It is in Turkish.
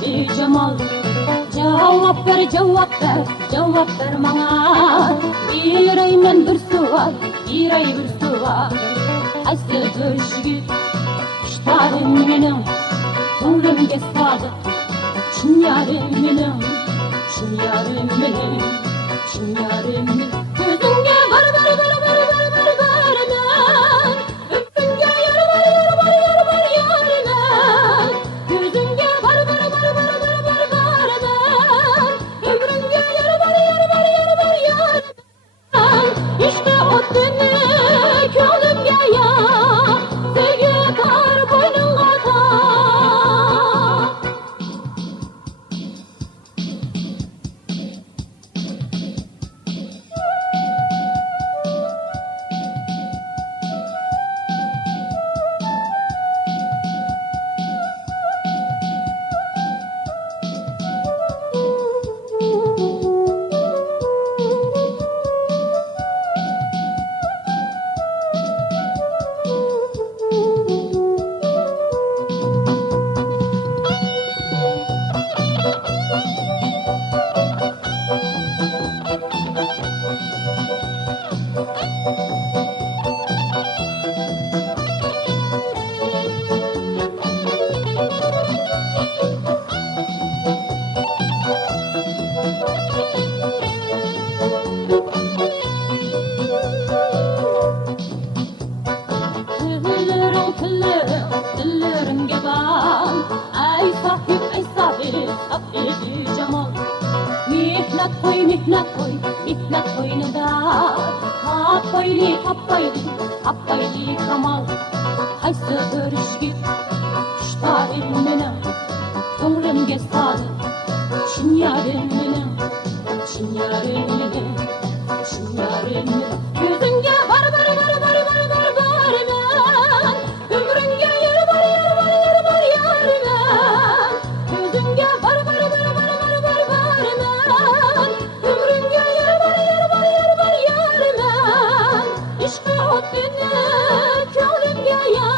bir cemal. Cevap ver, cevap ver, cevap ver bana. Bir ay men bir sual, bir ay bir sual. Hazırdır jigit, kuşlarım benim, ko'nglimga sodiq. Chin yarim benim, chin yarim benim, chin yarim benim. Ko'zingga bar bar bar bar bar bar barman, o'zingga yor bar yor bar yor bar yorman. Ko'zingga bar bar bar bar bar bar barman, ömrümge yor bar yor bar yor bar yorman. İşte o dene ko'nglimga ya, sevgi tar boynunga tar. Dillerimge bal, ay sahip, sahibi cemal. Mihnat koy, mihnat koynida. Tapayli kamal. Qaysidir jigit, kuşlarım benim, ko'nglimga sodiq. Chin yarim benim, chin yarim benim, chin yarim benim. Ko'zingga bar bar bar bar bar bar barman, ömrünge yor bar yor bar yor bar yorman. Ko'zingga bar bar bar bar bar bar barman, ömrünge yor bar yor bar yor bar yorman. İşte o dene ko'nglimga ya,